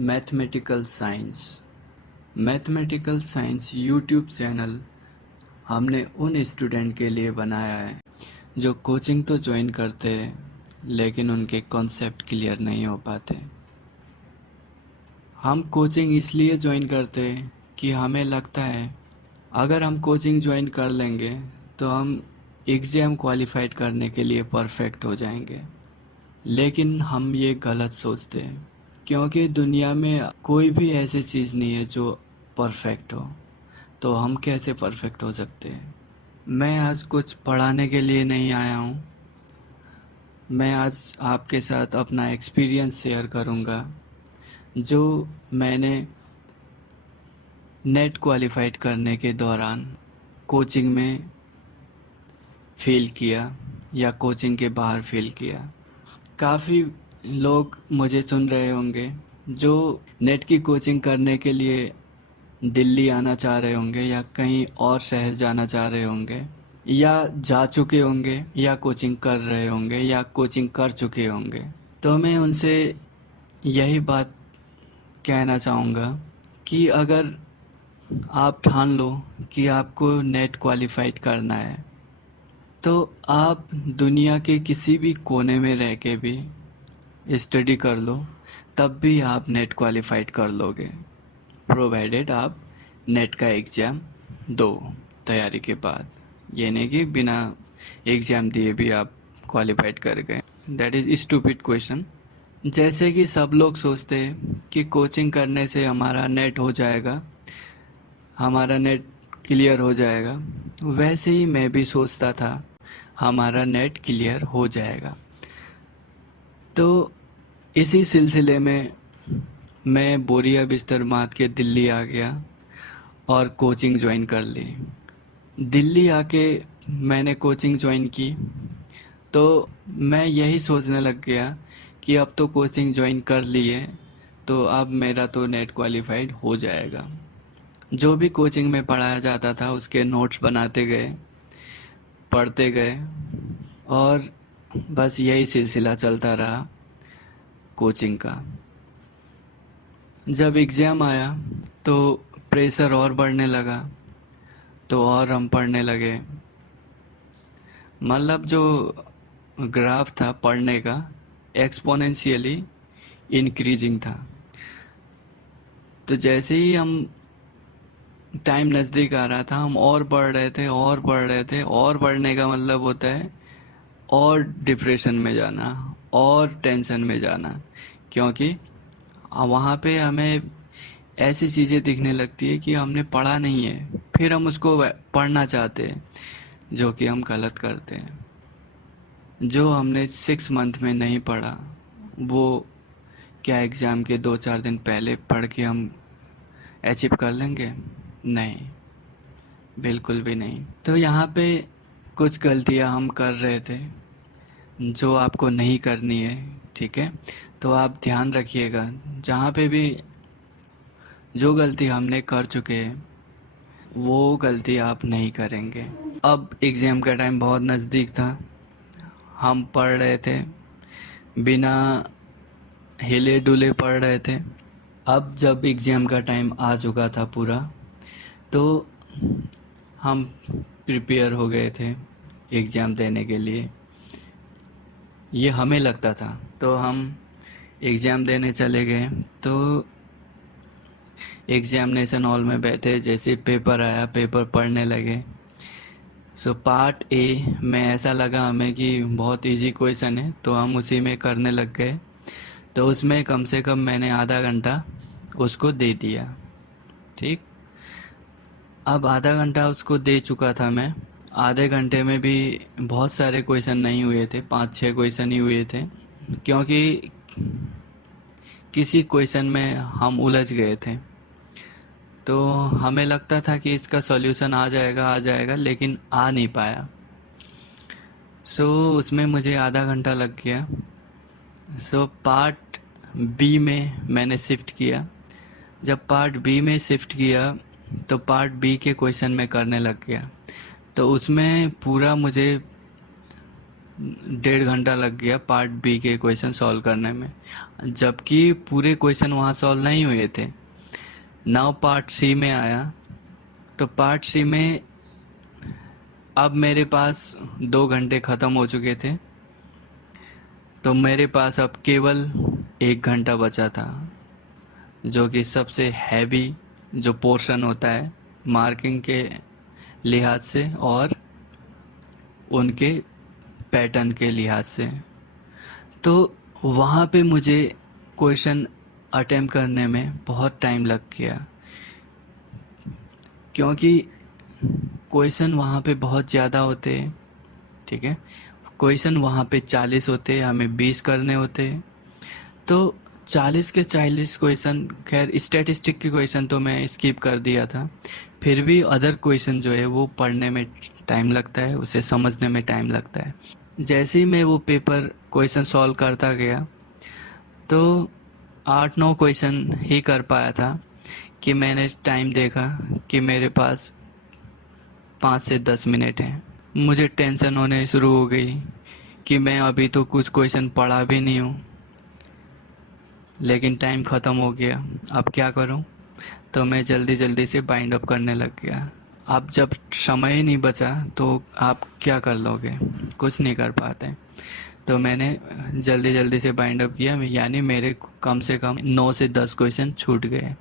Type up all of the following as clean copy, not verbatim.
Mathematical science mathematical science YouTube channel हमने उन student के लिए बनाया है जो कोचिंग तो ज्वाइन करते हैं लेकिन उनके कॉन्सेप्ट क्लियर नहीं हो पाते। हम कोचिंग इसलिए ज्वाइन करते हैं कि हमें लगता है अगर हम कोचिंग ज्वाइन कर लेंगे तो हम एग्ज़ाम क्वालिफाइड करने के लिए परफेक्ट हो जाएंगे। लेकिन हम ये गलत सोचते हैं क्योंकि दुनिया में कोई भी ऐसी चीज़ नहीं है जो परफेक्ट हो। तो हम कैसे परफेक्ट हो सकते हैं। मैं आज कुछ पढ़ाने के लिए नहीं आया हूँ। मैं आज आपके साथ अपना एक्सपीरियंस शेयर करूँगा जो मैंने नेट क्वालिफाइड करने के दौरान कोचिंग में फ़ील किया या कोचिंग के बाहर फ़ील किया। काफ़ी लोग मुझे सुन रहे होंगे जो नेट की कोचिंग करने के लिए दिल्ली आना चाह रहे होंगे या कहीं और शहर जाना चाह रहे होंगे या जा चुके होंगे या कोचिंग कर रहे होंगे या कोचिंग कर चुके होंगे। तो मैं उनसे यही बात कहना चाहूँगा कि अगर आप ठान लो कि आपको नेट क्वालिफाइड करना है तो आप दुनिया के किसी भी कोने में रह के भी स्टडी कर लो, तब भी आप नेट क्वालिफाइड कर लोगे, प्रोवाइडेड आप नेट का एग्ज़ाम दो तैयारी के बाद। ये नहीं कि बिना एग्ज़ाम दिए भी आप क्वालिफाइड कर गए। That is stupid question. जैसे कि सब लोग सोचते हैं कि कोचिंग करने से हमारा नेट हो जाएगा, हमारा नेट क्लियर हो जाएगा, वैसे ही मैं भी सोचता था हमारा नेट क्लियर हो जाएगा। तो इसी सिलसिले में मैं बोरिया बिस्तर मात के दिल्ली आ गया और कोचिंग ज्वाइन कर ली। दिल्ली आके मैंने कोचिंग ज्वाइन की तो मैं यही सोचने लग गया कि अब तो कोचिंग ज्वाइन कर ली है तो अब मेरा तो नेट क्वालिफाइड हो जाएगा। जो भी कोचिंग में पढ़ाया जाता था उसके नोट्स बनाते गए, पढ़ते गए और बस यही सिलसिला चलता रहा कोचिंग का। जब एग्ज़ाम आया तो प्रेशर और बढ़ने लगा तो और हम पढ़ने लगे। मतलब जो ग्राफ था पढ़ने का एक्सपोनेंशियली इंक्रीजिंग था। तो जैसे ही हम टाइम नज़दीक आ रहा था हम और पढ़ रहे थे और पढ़ रहे थे। और पढ़ने का मतलब होता है और डिप्रेशन में जाना और टेंशन में जाना, क्योंकि वहाँ पे हमें ऐसी चीज़ें दिखने लगती है कि हमने पढ़ा नहीं है, फिर हम उसको पढ़ना चाहते हैं, जो कि हम गलत करते हैं। जो हमने 6 मंथ में नहीं पढ़ा वो क्या एग्ज़ाम के 2-4 दिन पहले पढ़ के हम अचीव कर लेंगे? नहीं, बिल्कुल भी नहीं। तो यहाँ पे कुछ गलतियाँ हम कर रहे थे जो आपको नहीं करनी है, ठीक है? तो आप ध्यान रखिएगा, जहाँ पे भी जो गलती हमने कर चुके हैं वो गलती आप नहीं करेंगे। अब एग्ज़ाम का टाइम बहुत नज़दीक था, हम पढ़ रहे थे, बिना हिले डुले पढ़ रहे थे। अब जब एग्ज़ाम का टाइम आ चुका था पूरा तो हम प्रिपेयर हो गए थे एग्ज़ाम देने के लिए, ये हमें लगता था। तो हम एग्ज़ाम देने चले गए। तो एग्ज़ामिनेशन हॉल में बैठे, जैसे पेपर आया पेपर पढ़ने लगे। सो पार्ट ए में ऐसा लगा हमें कि बहुत इजी क्वेश्चन है तो हम उसी में करने लग गए। तो उसमें कम से कम मैंने आधा घंटा उसको दे दिया, ठीक। अब आधा घंटा उसको दे चुका था मैं। आधे घंटे में भी बहुत सारे क्वेश्चन नहीं हुए थे, 5-6 क्वेश्चन ही हुए थे, क्योंकि किसी क्वेश्चन में हम उलझ गए थे। तो हमें लगता था कि इसका सॉल्यूशन आ जाएगा, लेकिन आ नहीं पाया। सो उसमें मुझे आधा घंटा लग गया। सो पार्ट बी में मैंने शिफ्ट किया। जब पार्ट बी में शिफ्ट किया तो पार्ट बी के क्वेश्चन में करने लग गया। तो उसमें पूरा मुझे डेढ़ घंटा लग गया पार्ट बी के क्वेश्चन सॉल्व करने में, जबकि पूरे क्वेश्चन वहाँ सॉल्व नहीं हुए थे। नाउ पार्ट सी में आया, तो पार्ट सी में अब मेरे पास 2 घंटे ख़त्म हो चुके थे, तो मेरे पास अब केवल 1 घंटा बचा था, जो कि सबसे हैवी जो पोर्शन होता है मार्किंग के लिहाज से और उनके पैटर्न के लिहाज से। तो वहाँ पे मुझे क्वेश्चन अटेम्प्ट करने में बहुत टाइम लग गया, क्योंकि क्वेश्चन वहाँ पे बहुत ज़्यादा होते हैं। ठीक है, क्वेश्चन वहाँ पे 40 होते हैं, हमें 20 करने होते हैं। तो 40 के 40 क्वेश्चन, खैर स्टैटिस्टिक के क्वेश्चन तो मैं स्किप कर दिया था, फिर भी अदर क्वेश्चन जो है वो पढ़ने में टाइम लगता है, उसे समझने में टाइम लगता है। जैसे ही मैं वो पेपर क्वेश्चन सॉल्व करता गया, तो 8-9 क्वेश्चन ही कर पाया था कि मैंने टाइम देखा कि मेरे पास 5 से 10 मिनट हैं। मुझे टेंशन होने शुरू हो गई कि मैं अभी तो कुछ क्वेश्चन पढ़ा भी नहीं हूँ, लेकिन टाइम ख़त्म हो गया, अब क्या करूँ। तो मैं जल्दी जल्दी से बाइंड अप करने लग गया। अब जब समय ही नहीं बचा तो आप क्या कर लोगे, कुछ नहीं कर पाते। तो मैंने जल्दी जल्दी से बाइंड अप किया, यानी मेरे कम से कम 9 से 10 क्वेश्चन छूट गए।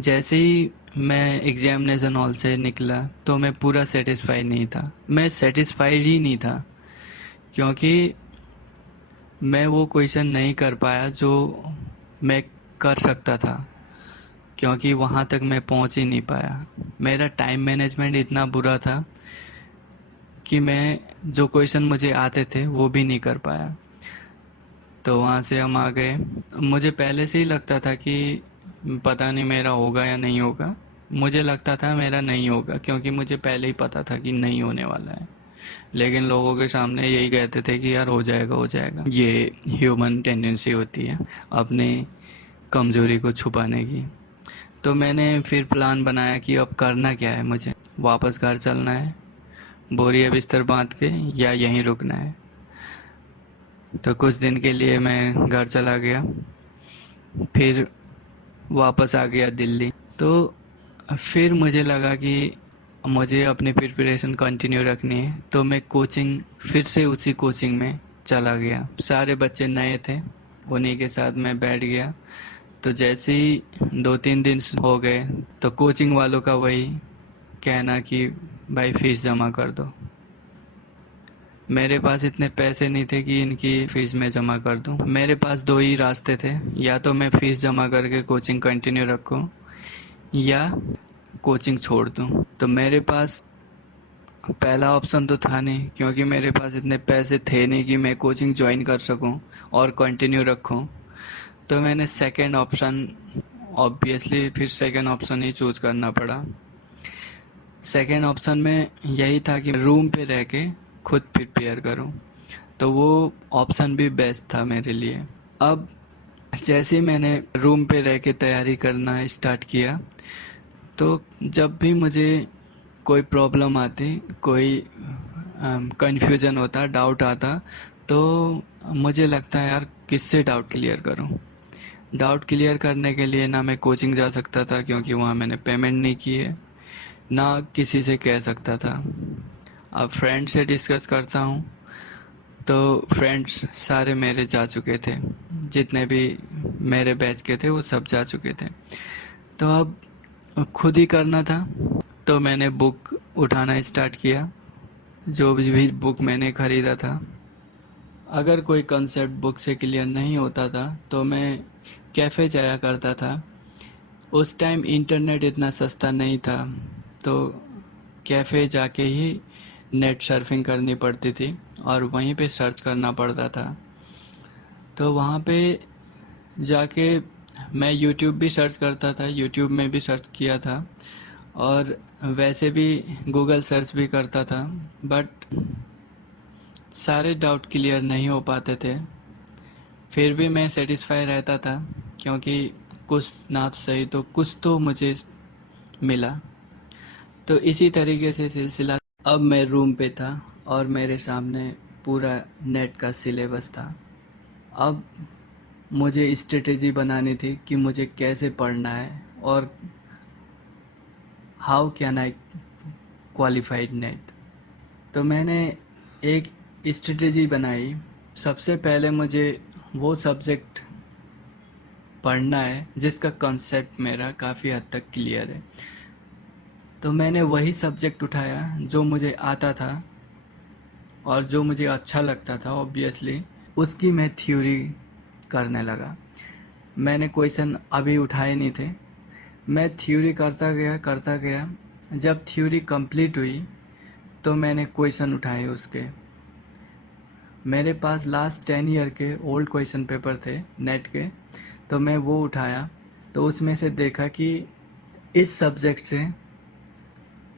जैसे ही मैं एग्जामिनेशन हॉल से निकला तो मैं पूरा सेटिस्फाई नहीं था, मैं सेटिस्फाइड ही नहीं था, क्योंकि मैं वो क्वेश्चन नहीं कर पाया जो मैं कर सकता था, क्योंकि वहाँ तक मैं पहुँच ही नहीं पाया। मेरा टाइम मैनेजमेंट इतना बुरा था कि मैं जो क्वेश्चन मुझे आते थे वो भी नहीं कर पाया। तो वहाँ से हम आ गए। मुझे पहले से ही लगता था कि पता नहीं मेरा होगा या नहीं होगा। मुझे लगता था मेरा नहीं होगा, क्योंकि मुझे पहले ही पता था कि नहीं होने वाला है, लेकिन लोगों के सामने यही कहते थे कि यार हो जाएगा हो जाएगा। ये ह्यूमन टेंडेंसी होती है अपनी कमज़ोरी को छुपाने की। तो मैंने फिर प्लान बनाया कि अब करना क्या है, मुझे वापस घर चलना है बोरिया बिस्तर बांध के, या यहीं रुकना है। तो कुछ दिन के लिए मैं घर चला गया, फिर वापस आ गया दिल्ली। तो फिर मुझे लगा कि मुझे अपनी प्रिपरेशन कंटिन्यू रखनी है, तो मैं कोचिंग, फिर से उसी कोचिंग में चला गया। सारे बच्चे नए थे, उन्हीं के साथ मैं बैठ गया। तो जैसे ही 2-3 दिन हो गए तो कोचिंग वालों का वही कहना कि भाई फीस जमा कर दो। मेरे पास इतने पैसे नहीं थे कि इनकी फ़ीस मैं जमा कर दूं। मेरे पास 2 ही रास्ते थे, या तो मैं फ़ीस जमा करके कोचिंग कंटिन्यू रखूं या कोचिंग छोड़ दूं। तो मेरे पास पहला ऑप्शन तो था नहीं, क्योंकि मेरे पास इतने पैसे थे नहीं कि मैं कोचिंग ज्वाइन कर सकूं और कंटिन्यू रखूं। तो मैंने सेकंड ऑप्शन, ऑब्वियसली फिर सेकंड ऑप्शन ही चूज़ करना पड़ा। सेकंड ऑप्शन में यही था कि रूम पे रह के खुद प्रिपेयर करूं, तो वो ऑप्शन भी बेस्ट था मेरे लिए। अब जैसे ही मैंने रूम पे रह के तैयारी करना स्टार्ट किया, तो जब भी मुझे कोई प्रॉब्लम आती, कोई कन्फ्यूज़न होता, डाउट आता, तो मुझे लगता है यार किससे डाउट क्लियर करूं। डाउट क्लियर करने के लिए ना मैं कोचिंग जा सकता था, क्योंकि वहाँ मैंने पेमेंट नहीं की है, ना किसी से कह सकता था। अब फ्रेंड से डिस्कस करता हूँ तो फ्रेंड्स सारे मेरे जा चुके थे, जितने भी मेरे बैच के थे वो सब जा चुके थे। तो अब खुद ही करना था, तो मैंने बुक उठाना स्टार्ट किया, जो भी बुक मैंने ख़रीदा था। अगर कोई कंसेप्ट बुक से क्लियर नहीं होता था तो मैं कैफ़े जाया करता था। उस टाइम इंटरनेट इतना सस्ता नहीं था, तो कैफ़े जाके ही नेट सर्फिंग करनी पड़ती थी और वहीं पे सर्च करना पड़ता था। तो वहाँ पे जाके मैं यूट्यूब भी सर्च करता था, यूट्यूब में भी सर्च किया था, और वैसे भी गूगल सर्च भी करता था, बट सारे डाउट क्लियर नहीं हो पाते थे। फिर भी मैं सेटिस्फाई रहता था, क्योंकि कुछ ना सही तो कुछ तो मुझे मिला। तो इसी तरीके से सिलसिला। अब मैं रूम पे था और मेरे सामने पूरा नेट का सिलेबस था। अब मुझे स्ट्रेटेजी बनानी थी कि मुझे कैसे पढ़ना है और how can I qualified net. तो मैंने एक स्ट्रेटेजी बनाई। सबसे पहले मुझे वो सब्जेक्ट पढ़ना है जिसका कॉन्सेप्ट मेरा काफ़ी हद तक क्लियर है। तो मैंने वही सब्जेक्ट उठाया जो मुझे आता था और जो मुझे अच्छा लगता था ऑब्वियसली, उसकी मैं थ्योरी करने लगा। मैंने क्वेश्चन अभी उठाए नहीं थे, मैं थ्योरी करता गया। जब थ्योरी कंप्लीट हुई तो मैंने क्वेश्चन उठाए उसके। मेरे पास लास्ट 10 ईयर के ओल्ड क्वेश्चन पेपर थे नेट के, तो मैं वो उठाया। तो उसमें से देखा कि इस सब्जेक्ट से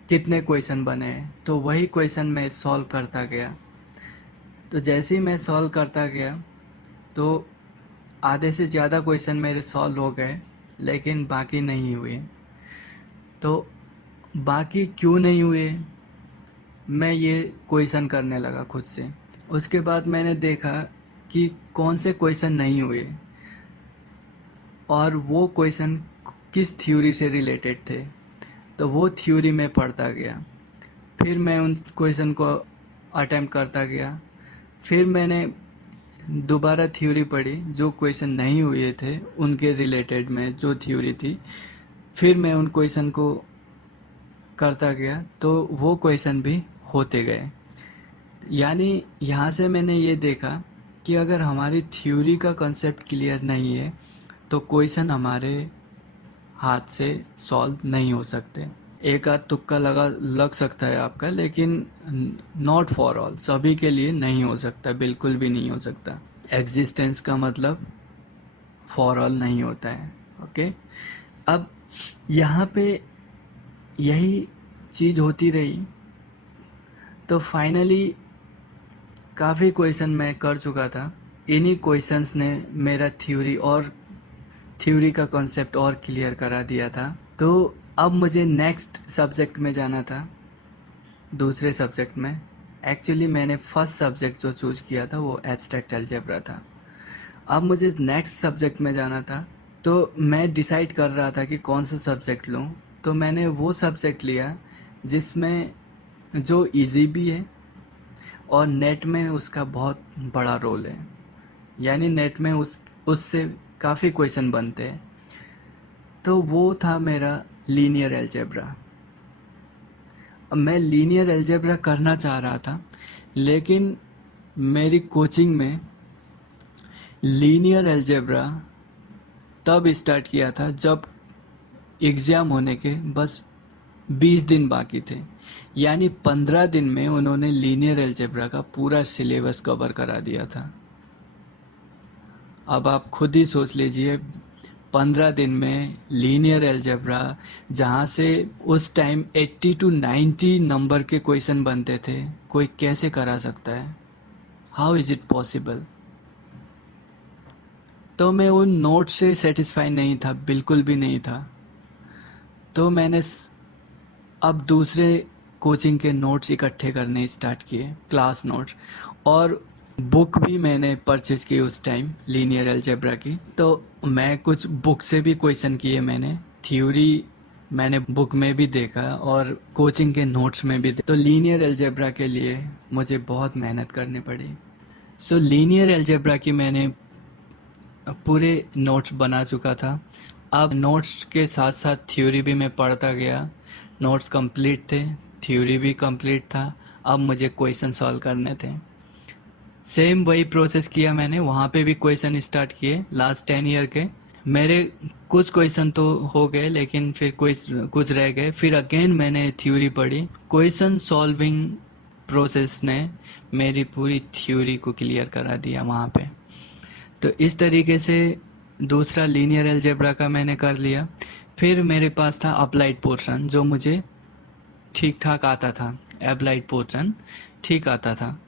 कितने क्वेश्चन बने हैं, तो वही क्वेश्चन मैं सॉल्व करता गया। तो जैसे ही मैं सॉल्व करता गया तो आधे से ज़्यादा क्वेश्चन मेरे सॉल्व हो गए, लेकिन बाकी नहीं हुए। तो बाकी क्यों नहीं हुए, मैं ये क्वेश्चन करने लगा खुद से। उसके बाद मैंने देखा कि कौन से क्वेश्चन नहीं हुए और वो क्वेश्चन किस थ्योरी से रिलेटेड थे। तो वो थ्योरी मैं पढ़ता गया, फिर मैं उन क्वेश्चन को अटेम्प्ट करता गया। फिर मैंने दोबारा थ्योरी पढ़ी, जो क्वेश्चन नहीं हुए थे उनके रिलेटेड में जो थ्योरी थी, फिर मैं उन क्वेश्चन को करता गया, तो वो क्वेश्चन भी होते गए। यानी यहाँ से मैंने ये देखा कि अगर हमारी थ्योरी का कंसेप्ट क्लियर नहीं है तो क्वेश्चन हमारे हाथ से सॉल्व नहीं हो सकते। एक आध तुक्का लग सकता है आपका, लेकिन नॉट फॉर ऑल, सभी के लिए नहीं हो सकता, बिल्कुल भी नहीं हो सकता। एग्जिस्टेंस का मतलब फॉर ऑल नहीं होता है। ओके, अब यहाँ पे यही चीज़ होती रही। तो फाइनली काफ़ी क्वेश्चन मैं कर चुका था। इन्हीं क्वेश्चंस ने मेरा थ्योरी का कॉन्सेप्ट और क्लियर करा दिया था। तो अब मुझे नेक्स्ट सब्जेक्ट में जाना था, दूसरे सब्जेक्ट में। एक्चुअली मैंने फर्स्ट सब्जेक्ट जो चूज़ किया था वो एब्स्ट्रैक्ट अलजेब्रा था। अब मुझे नेक्स्ट सब्जेक्ट में जाना था, तो मैं डिसाइड कर रहा था कि कौन सा सब्जेक्ट लूँ। तो मैंने वो सब्जेक्ट लिया जिसमें जो इजी भी है और नेट में उसका बहुत बड़ा रोल है। यानी नेट में उससे काफ़ी क्वेश्चन बनते हैं। तो वो था मेरा लीनियर अलजेब्रा। अब मैं लीनियर अलजेब्रा करना चाह रहा था, लेकिन मेरी कोचिंग में लीनियर अलजेब्रा तब स्टार्ट किया था जब एग्ज़ाम होने के बस 20 दिन बाकी थे। यानी 15 दिन में उन्होंने लीनियर अलजेब्रा का पूरा सिलेबस कवर करा दिया था। अब आप खुद ही सोच लीजिए, 15 दिन में लीनियर अलजेब्रा, जहाँ से उस टाइम 80 to 90 नंबर के क्वेश्चन बनते थे, कोई कैसे करा सकता है? How is it possible? तो मैं उन नोट से सेटिस्फाई नहीं था, बिल्कुल भी नहीं था। तो मैंने अब दूसरे कोचिंग के नोट्स इकट्ठे करने स्टार्ट किए, क्लास नोट्स, और बुक भी मैंने परचेज़ की उस टाइम लीनियर अलजेब्रा की। तो मैं कुछ बुक से भी क्वेश्चन किए, मैंने थ्योरी मैंने बुक में भी देखा और कोचिंग के नोट्स में भी तो लीनियर अलजेब्रा के लिए मुझे बहुत मेहनत करनी पड़ी। सो लीनियर अलजेब्रा की मैंने पूरे नोट्स बना चुका था। अब नोट्स के साथ साथ थ्योरी भी मैं पढ़ता गया। नोट्स कंप्लीट थे, थ्योरी भी कंप्लीट था। अब मुझे क्वेश्चन सॉल्व करने थे। सेम वही प्रोसेस किया मैंने, वहाँ पे भी क्वेश्चन स्टार्ट किए लास्ट 10 ईयर के। मेरे कुछ क्वेश्चन तो हो गए, लेकिन फिर कुछ रह गए। फिर अगेन मैंने थ्योरी पढ़ी। क्वेश्चन सॉल्विंग प्रोसेस ने मेरी पूरी थ्योरी को क्लियर करा दिया वहाँ पे। तो इस तरीके से दूसरा लीनियर अलजेब्रा का मैंने कर लिया। फिर मेरे पास था अप्लाइड पोर्शन, जो मुझे ठीक ठाक आता था। अप्लाइड पोर्शन ठीक आता था,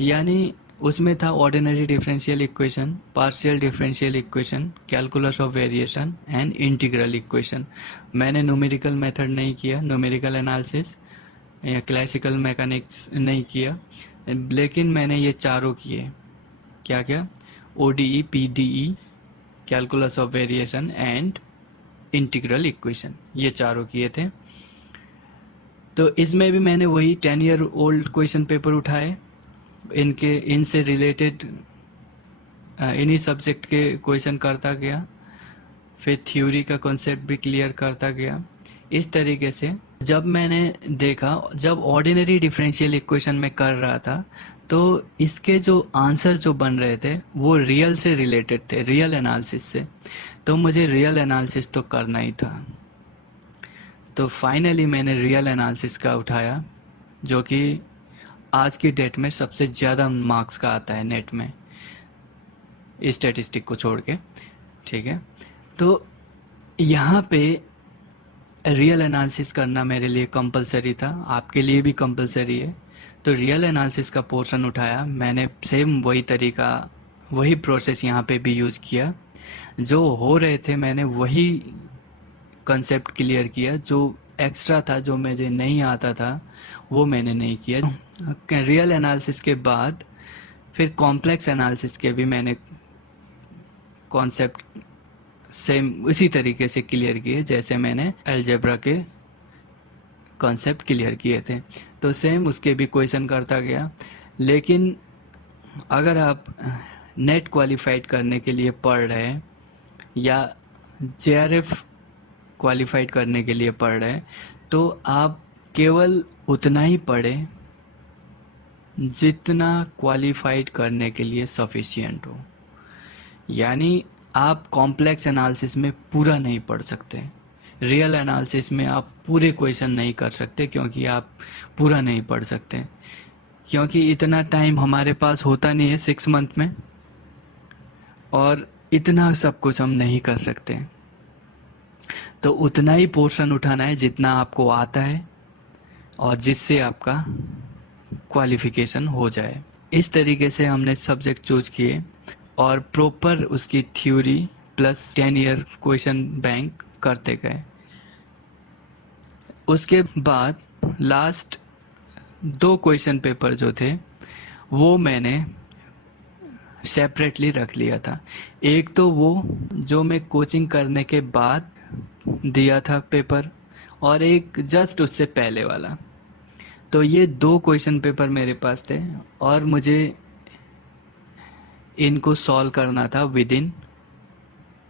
यानी उसमें था ordinary differential equation, partial differential equation, calculus of variation and integral equation. मैंने न्यूमेरिकल मेथड नहीं किया, न्यूमेरिकल एनालिसिस या क्लासिकल मैकेनिक्स नहीं किया। लेकिन मैंने ये चारों किए। क्या क्या? ODE, PDE, calculus of variation and integral equation, ये चारों किए थे। तो इसमें भी मैंने वही 10 ईयर ओल्ड क्वेश्चन पेपर उठाए, इनसे रिलेटेड इन्हीं सब्जेक्ट के क्वेश्चन करता गया, फिर थ्योरी का कॉन्सेप्ट भी क्लियर करता गया। इस तरीके से जब मैंने देखा, जब ऑर्डिनरी डिफरेंशियल इक्वेशन में कर रहा था, तो इसके जो आंसर जो बन रहे थे वो रियल से रिलेटेड थे, रियल एनालिसिस से। तो मुझे रियल एनालिसिस तो करना ही था। तो फाइनली मैंने रियल एनालिसिस का उठाया, जो कि आज की डेट में सबसे ज़्यादा मार्क्स का आता है नेट में, स्टैटिस्टिक को छोड़ के। ठीक है, तो यहाँ पे रियल एनालिसिस करना मेरे लिए कंपलसरी था, आपके लिए भी कंपलसरी है। तो रियल एनालिसिस का पोर्शन उठाया मैंने, सेम वही तरीका, वही प्रोसेस यहाँ पे भी यूज़ किया। जो हो रहे थे मैंने वही कंसेप्ट क्लियर किया, जो एक्स्ट्रा था, जो मुझे नहीं आता था, वो मैंने नहीं किया। रियल एनालिसिस के बाद फिर कॉम्प्लेक्स एनालिसिस के भी मैंने कॉन्सेप्ट सेम उसी तरीके से क्लियर किए जैसे मैंने अलजेब्रा के कॉन्सेप्ट क्लियर किए थे। तो सेम उसके भी क्वेश्चन करता गया। लेकिन अगर आप नेट क्वालिफाइड करने के लिए पढ़ रहे हैं या JRF क्वालिफाइड करने के लिए पढ़ रहे हैं, तो आप केवल उतना ही पढ़ें जितना क्वालिफाइड करने के लिए सफिशिएंट हो। यानी आप कॉम्प्लेक्स एनालिसिस में पूरा नहीं पढ़ सकते, रियल एनालिसिस में आप पूरे क्वेश्चन नहीं कर सकते, क्योंकि आप पूरा नहीं पढ़ सकते, क्योंकि इतना टाइम हमारे पास होता नहीं है 6 मंथ में, और इतना सब कुछ हम नहीं कर सकते। तो उतना ही पोर्शन उठाना है जितना आपको आता है और जिससे आपका क्वालिफिकेशन हो जाए। इस तरीके से हमने सब्जेक्ट चूज किए और प्रॉपर उसकी theory plus 10 year question bank करते गए। उसके बाद लास्ट 2 क्वेश्चन पेपर जो थे वो मैंने सेपरेटली रख लिया था। एक तो वो जो मैं कोचिंग करने के बाद दिया था पेपर, और एक जस्ट उससे पहले वाला। तो ये 2 क्वेश्चन पेपर मेरे पास थे और मुझे इनको सॉल्व करना था विद इन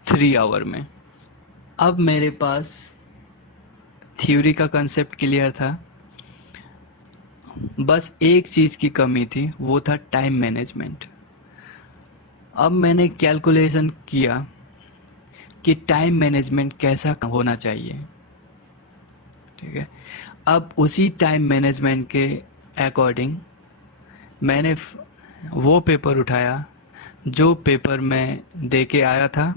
3 आवर में। अब मेरे पास थ्योरी का कंसेप्ट क्लियर था, बस एक चीज़ की कमी थी, वो था टाइम मैनेजमेंट। अब मैंने कैलकुलेशन किया कि टाइम मैनेजमेंट कैसा होना चाहिए। ठीक है, अब उसी टाइम मैनेजमेंट के अकॉर्डिंग मैंने वो पेपर उठाया जो पेपर मैं दे के आया था।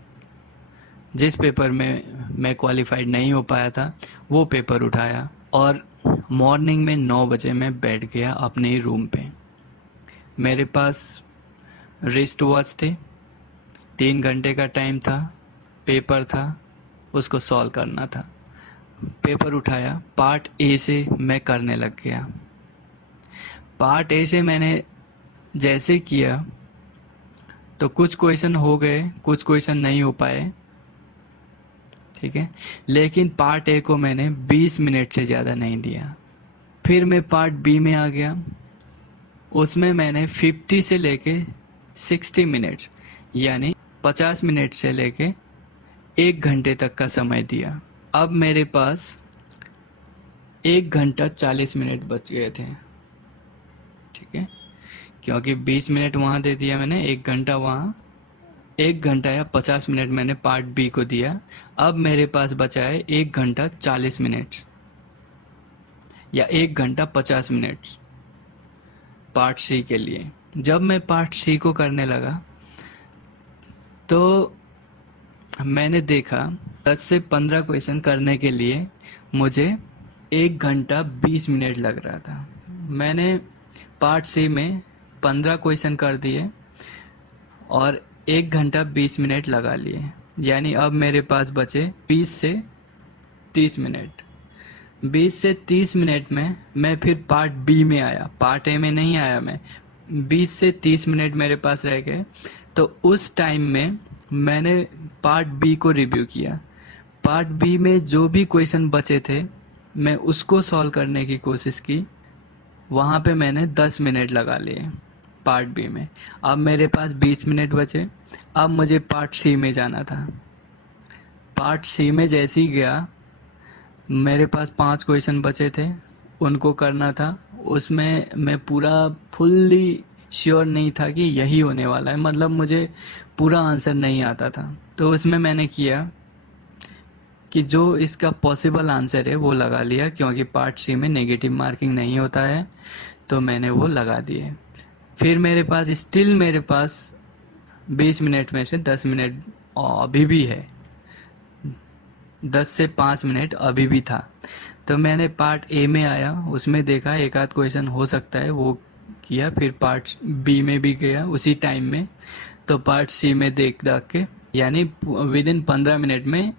जिस पेपर में मैं क्वालिफाइड नहीं हो पाया था वो पेपर उठाया, और मॉर्निंग में 9 बजे मैं बैठ गया अपने ही रूम पे। मेरे पास रिस्ट वॉच थे, 3 घंटे का टाइम था, पेपर था, उसको सॉल्व करना था। पेपर उठाया, पार्ट ए से मैं करने लग गया। पार्ट ए से मैंने जैसे किया तो कुछ क्वेश्चन हो गए, कुछ क्वेश्चन नहीं हो पाए। ठीक है, लेकिन पार्ट ए को मैंने 20 मिनट से ज़्यादा नहीं दिया। फिर मैं पार्ट बी में आ गया, उसमें मैंने 50 से लेके 60 मिनट्स यानी 50 मिनट से लेके 1 घंटे तक का समय दिया। अब मेरे पास 1 घंटा 40 मिनट बच गए थे। ठीक है, क्योंकि 20 मिनट वहाँ दे दिया मैंने, 1 घंटा वहाँ, 1 घंटा या 50 मिनट मैंने पार्ट बी को दिया। अब मेरे पास बचा है 1 घंटा 40 मिनट या 1 घंटा 50 मिनट पार्ट सी के लिए। जब मैं पार्ट सी को करने लगा तो मैंने देखा 10 से 15 क्वेश्चन करने के लिए मुझे 1 घंटा 20 मिनट लग रहा था। मैंने पार्ट सी में 15 क्वेश्चन कर दिए और 1 घंटा 20 मिनट लगा लिए, यानी अब मेरे पास बचे 20 से 30 मिनट। 20 से 30 मिनट में मैं फिर पार्ट बी में आया, पार्ट ए में नहीं आया मैं। 20 से 30 मिनट मेरे पास रह गए, तो उस टाइम में मैंने पार्ट बी को रिव्यू किया। पार्ट बी में जो भी क्वेश्चन बचे थे मैं उसको सॉल्व करने की कोशिश की। वहाँ पे मैंने 10 मिनट लगा लिए पार्ट बी में। अब मेरे पास 20 मिनट बचे। अब मुझे पार्ट सी में जाना था। पार्ट सी में जैसे ही गया, मेरे पास 5 क्वेश्चन बचे थे, उनको करना था। उसमें मैं पूरा फुल्ली श्योर नहीं था कि यही होने वाला है, मतलब मुझे पूरा आंसर नहीं आता था। तो उसमें मैंने किया कि जो इसका पॉसिबल आंसर है वो लगा लिया, क्योंकि पार्ट सी में नेगेटिव मार्किंग नहीं होता है, तो मैंने वो लगा दिए। फिर मेरे पास 20 मिनट में से 10 मिनट अभी भी है, 10 से 5 मिनट अभी भी था। तो मैंने पार्ट ए में आया, उसमें देखा एक आध क्वेश्चन हो सकता है, वो किया। फिर पार्ट बी में भी गया उसी टाइम में। तो पार्ट सी में देख दाख के, यानी विद इन 15 मिनट में,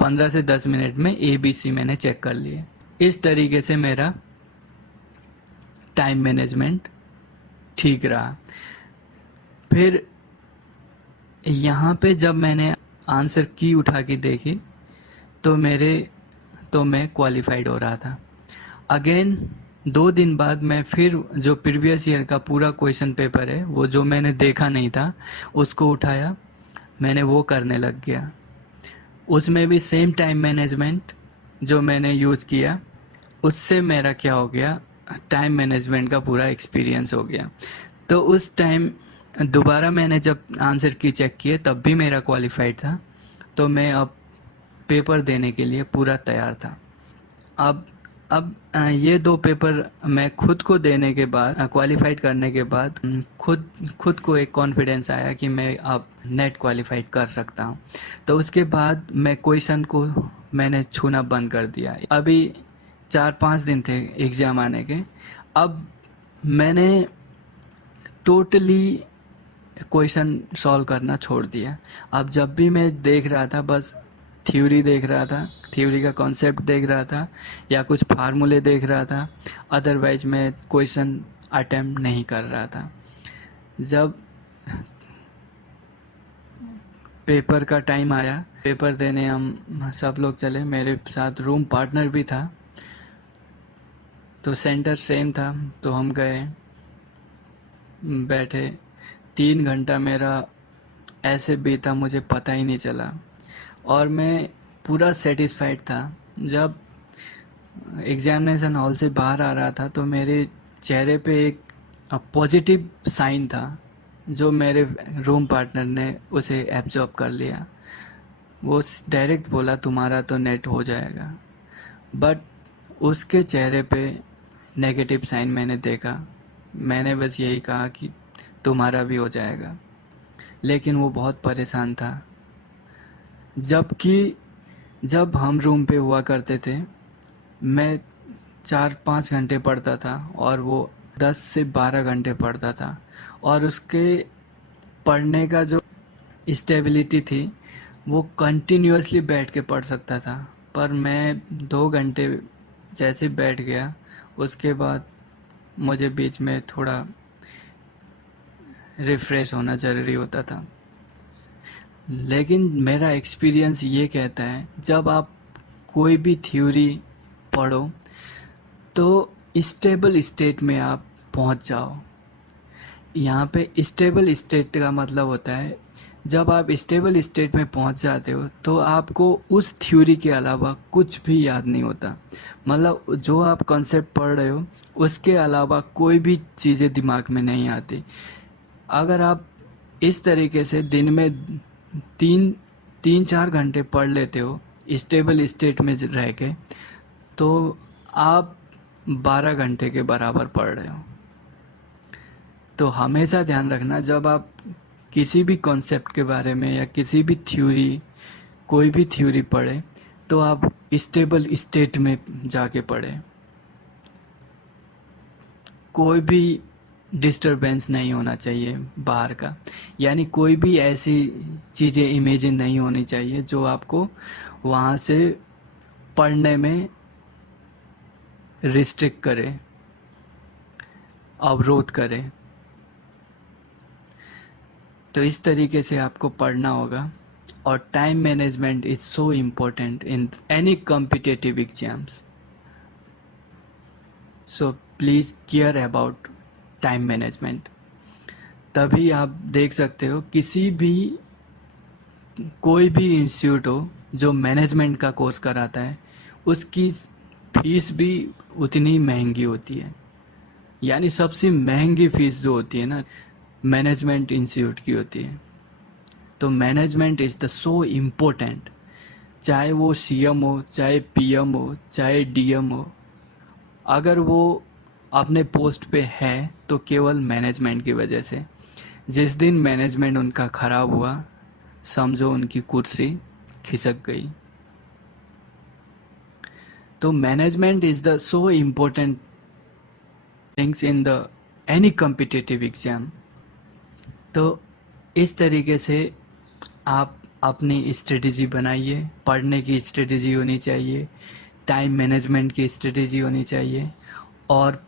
15 से 10 मिनट में ए बी सी मैंने चेक कर लिए। इस तरीके से मेरा टाइम मैनेजमेंट ठीक रहा। फिर यहाँ पे जब मैंने आंसर की उठा के देखी, तो मैं क्वालिफाइड हो रहा था। अगेन 2 दिन बाद मैं फिर जो प्रीवियस ईयर का पूरा क्वेश्चन पेपर है, वो जो मैंने देखा नहीं था, उसको उठाया, मैंने वो करने लग गया। उसमें भी सेम टाइम मैनेजमेंट जो मैंने यूज़ किया, उससे मेरा क्या हो गया, टाइम मैनेजमेंट का पूरा एक्सपीरियंस हो गया। तो उस टाइम दोबारा मैंने जब आंसर की चेक किए, तब भी मेरा क्वालिफाइड था। तो मैं अब पेपर देने के लिए पूरा तैयार था। अब ये 2 पेपर मैं खुद को देने के बाद, क्वालिफाइड करने के बाद, खुद को एक कॉन्फिडेंस आया कि मैं अब नेट क्वालिफाइड कर सकता हूँ। तो उसके बाद मैं क्वेश्चन को मैंने छूना बंद कर दिया। अभी 4-5 दिन थे एग्ज़ाम आने के। अब मैंने टोटली क्वेश्चन सॉल्व करना छोड़ दिया। अब जब भी मैं देख रहा था, बस थ्योरी देख रहा था, थ्योरी का कॉन्सेप्ट देख रहा था, या कुछ फार्मूले देख रहा था। अदरवाइज मैं क्वेश्चन अटेम्प्ट नहीं कर रहा था। जब पेपर का टाइम आया, पेपर देने हम सब लोग चले, मेरे साथ रूम पार्टनर भी था। तो सेंटर सेम था, तो हम गए, बैठे। 3 घंटा मेरा ऐसे बीता मुझे पता ही नहीं चला, और मैं पूरा सेटिस्फाइड था। जब एग्जामिनेशन हॉल से बाहर आ रहा था, तो मेरे चेहरे पे एक पॉजिटिव साइन था, जो मेरे रूम पार्टनर ने उसे एब्जॉर्ब कर लिया। वो डायरेक्ट बोला तुम्हारा तो नेट हो जाएगा, बट उसके चेहरे पे नेगेटिव साइन मैंने देखा। मैंने बस यही कहा कि तुम्हारा भी हो जाएगा, लेकिन वो बहुत परेशान था। जबकि जब हम रूम पे हुआ करते थे, मैं 4-5 घंटे पढ़ता था और वो 10 से 12 घंटे पढ़ता था, और उसके पढ़ने का जो स्टेबिलिटी थी, वो कंटिन्यूअसली बैठ के पढ़ सकता था। पर मैं 2 घंटे जैसे बैठ गया, उसके बाद मुझे बीच में थोड़ा रिफ़्रेश होना ज़रूरी होता था। लेकिन मेरा एक्सपीरियंस ये कहता है, जब आप कोई भी थ्योरी पढ़ो, तो स्टेबल स्टेट में आप पहुंच जाओ। यहाँ पे स्टेबल स्टेट का मतलब होता है, जब आप स्टेबल स्टेट में पहुंच जाते हो, तो आपको उस थ्योरी के अलावा कुछ भी याद नहीं होता। मतलब जो आप कॉन्सेप्ट पढ़ रहे हो, उसके अलावा कोई भी चीज़ें दिमाग में नहीं आती। अगर आप इस तरीके से दिन में 3-4 घंटे पढ़ लेते हो स्टेबल स्टेट में रह के, तो आप 12 घंटे के बराबर पढ़ रहे हो। तो हमेशा ध्यान रखना, जब आप किसी भी कॉन्सेप्ट के बारे में या किसी भी थ्योरी, कोई भी थ्योरी पढ़े, तो आप स्टेबल स्टेट में जाके पढ़े। कोई भी डिस्टरबेंस नहीं होना चाहिए बाहर का, यानी कोई भी ऐसी चीज़ें इमेजिन नहीं होनी चाहिए जो आपको वहाँ से पढ़ने में रिस्ट्रिक्ट करे, अवरोध करे। तो इस तरीके से आपको पढ़ना होगा। और time management is so important in any competitive exams, so please care about time management. तभी आप देख सकते हो किसी भी कोई भी इंस्टीट्यूट हो जो मैनेजमेंट का कोर्स कराता है, उसकी फीस भी उतनी महंगी होती है। यानी सबसे महंगी फीस जो होती है ना, मैनेजमेंट इंस्टीट्यूट की होती है। तो management is the so important, चाहे वो सीएम हो, चाहे पीएम हो, चाहे डीएम हो, अगर वो अपने पोस्ट पे है तो केवल मैनेजमेंट की वजह से। जिस दिन मैनेजमेंट उनका ख़राब हुआ, समझो उनकी कुर्सी खिसक गई। तो management is the so important things in the any competitive exam. तो इस तरीके से आप अपनी स्ट्रेटेजी बनाइए। पढ़ने की स्ट्रेटेजी होनी चाहिए, टाइम मैनेजमेंट की स्ट्रेटेजी होनी चाहिए, और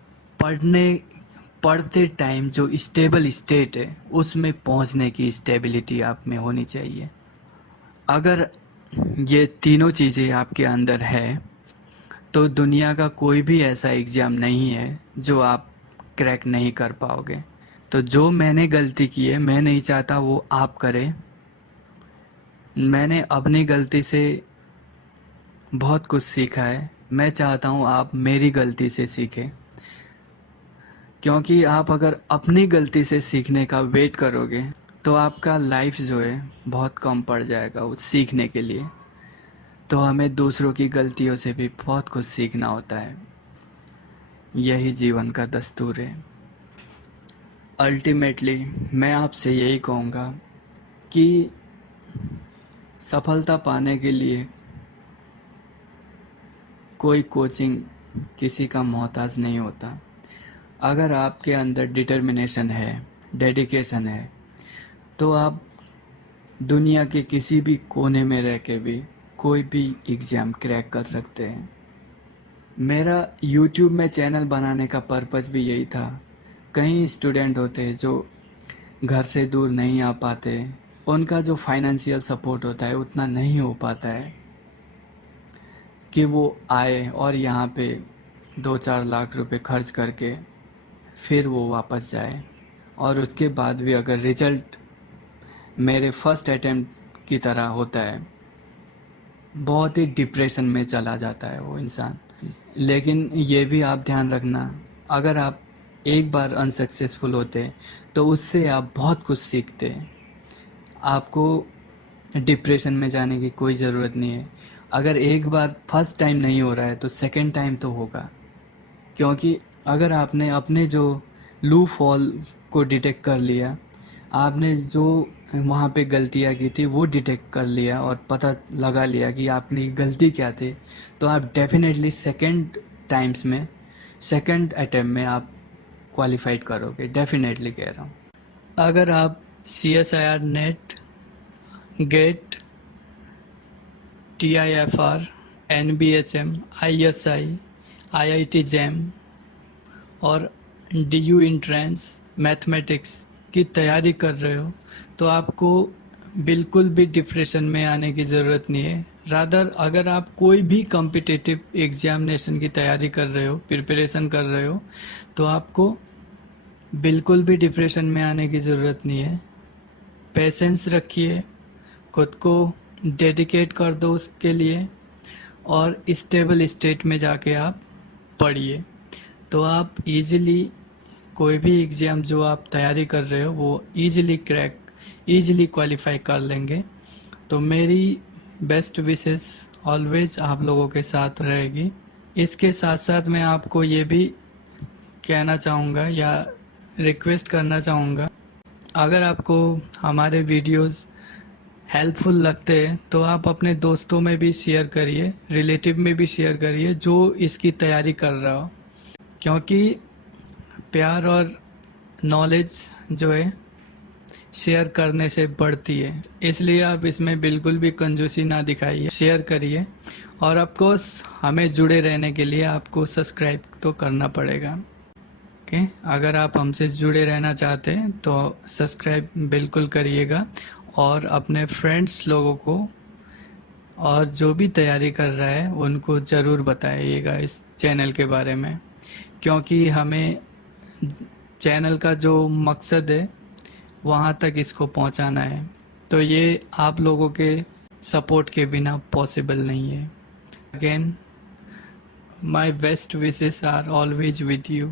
पढ़ते टाइम जो स्टेबल स्टेट है उसमें पहुंचने की स्टेबिलिटी आप में होनी चाहिए। अगर ये तीनों चीज़ें आपके अंदर है तो दुनिया का कोई भी ऐसा एग्ज़ाम नहीं है जो आप क्रैक नहीं कर पाओगे। तो जो मैंने गलती की है, मैं नहीं चाहता वो आप करें। मैंने अपनी गलती से बहुत कुछ सीखा है, मैं चाहता हूँ आप मेरी गलती से सीखें। क्योंकि आप अगर अपनी गलती से सीखने का वेट करोगे तो आपका लाइफ जो है बहुत कम पड़ जाएगा उस सीखने के लिए। तो हमें दूसरों की गलतियों से भी बहुत कुछ सीखना होता है, यही जीवन का दस्तूर है। अल्टीमेटली मैं आपसे यही कहूँगा कि सफलता पाने के लिए कोई कोचिंग किसी का मोहताज नहीं होता। अगर आपके अंदर डिटर्मिनेशन है, डेडिकेशन है, तो आप दुनिया के किसी भी कोने में रह के भी कोई भी एग्ज़ाम क्रैक कर सकते हैं। मेरा YouTube में चैनल बनाने का पर्पज़ भी यही था। कई स्टूडेंट होते हैं जो घर से दूर नहीं आ पाते, उनका जो फाइनेंशियल सपोर्ट होता है उतना नहीं हो पाता है कि वो आए और यहाँ पे 2-4 लाख रुपए खर्च करके फिर वो वापस जाए, और उसके बाद भी अगर रिज़ल्ट मेरे फर्स्ट अटेम्प्ट की तरह होता है, बहुत ही डिप्रेशन में चला जाता है वो इंसान। लेकिन ये भी आप ध्यान रखना, अगर आप एक बार अनसक्सेसफुल होते तो उससे आप बहुत कुछ सीखते हैं। आपको डिप्रेशन में जाने की कोई ज़रूरत नहीं है। अगर एक बार फर्स्ट टाइम नहीं हो रहा है तो सेकंड टाइम तो होगा। क्योंकि अगर आपने अपने जो लू फॉल को डिटेक्ट कर लिया, आपने जो वहाँ पे गलतियाँ की थी वो डिटेक्ट कर लिया और पता लगा लिया कि आपकी गलती क्या थी, तो आप डेफिनेटली सेकंड अटेम्प्ट में आप क्वालिफाइड करोगे, डेफिनेटली कह रहा हूँ। अगर आप CSIR NET, GATE, TIFR, NBHM, ISI, IIT JAM और DU एंट्रेंस मैथमेटिक्स की तैयारी कर रहे हो तो आपको बिल्कुल भी डिप्रेशन में आने की ज़रूरत नहीं है। रादर अगर आप कोई भी कॉम्पिटिटिव एग्जामिनेशन की तैयारी कर रहे हो, प्रिपरेशन कर रहे हो, तो आपको बिल्कुल भी डिप्रेशन में आने की ज़रूरत नहीं है। पेशेंस रखिए, खुद को डेडिकेट कर दो उसके लिए, और स्टेबल स्टेट में जाके आप पढ़िए, तो आप इजीली कोई भी एग्ज़ाम जो आप तैयारी कर रहे हो वो इजीली क्वालिफाई कर लेंगे। तो मेरी बेस्ट विशेस ऑलवेज आप लोगों के साथ रहेगी। इसके साथ साथ मैं आपको ये भी कहना चाहूँगा या रिक्वेस्ट करना चाहूँगा, अगर आपको हमारे वीडियोस हेल्पफुल लगते हैं तो आप अपने दोस्तों में भी शेयर करिए, रिलेटिव में भी शेयर करिए जो इसकी तैयारी कर रहा हो। क्योंकि प्यार और नॉलेज जो है शेयर करने से बढ़ती है, इसलिए आप इसमें बिल्कुल भी कंजूसी ना दिखाइए, शेयर करिए। और ऑफकोर्स हमें जुड़े रहने के लिए आपको सब्सक्राइब तो करना पड़ेगा। ओके, अगर आप हमसे जुड़े रहना चाहते हैं तो सब्सक्राइब बिल्कुल करिएगा और अपने फ्रेंड्स लोगों को और जो भी तैयारी कर रहा है उनको ज़रूर बताइएगा इस चैनल के बारे में, क्योंकि हमें चैनल का जो मकसद है वहाँ तक इसको पहुँचाना है, तो ये आप लोगों के सपोर्ट के बिना पॉसिबल नहीं है। Again, my best wishes are always with you.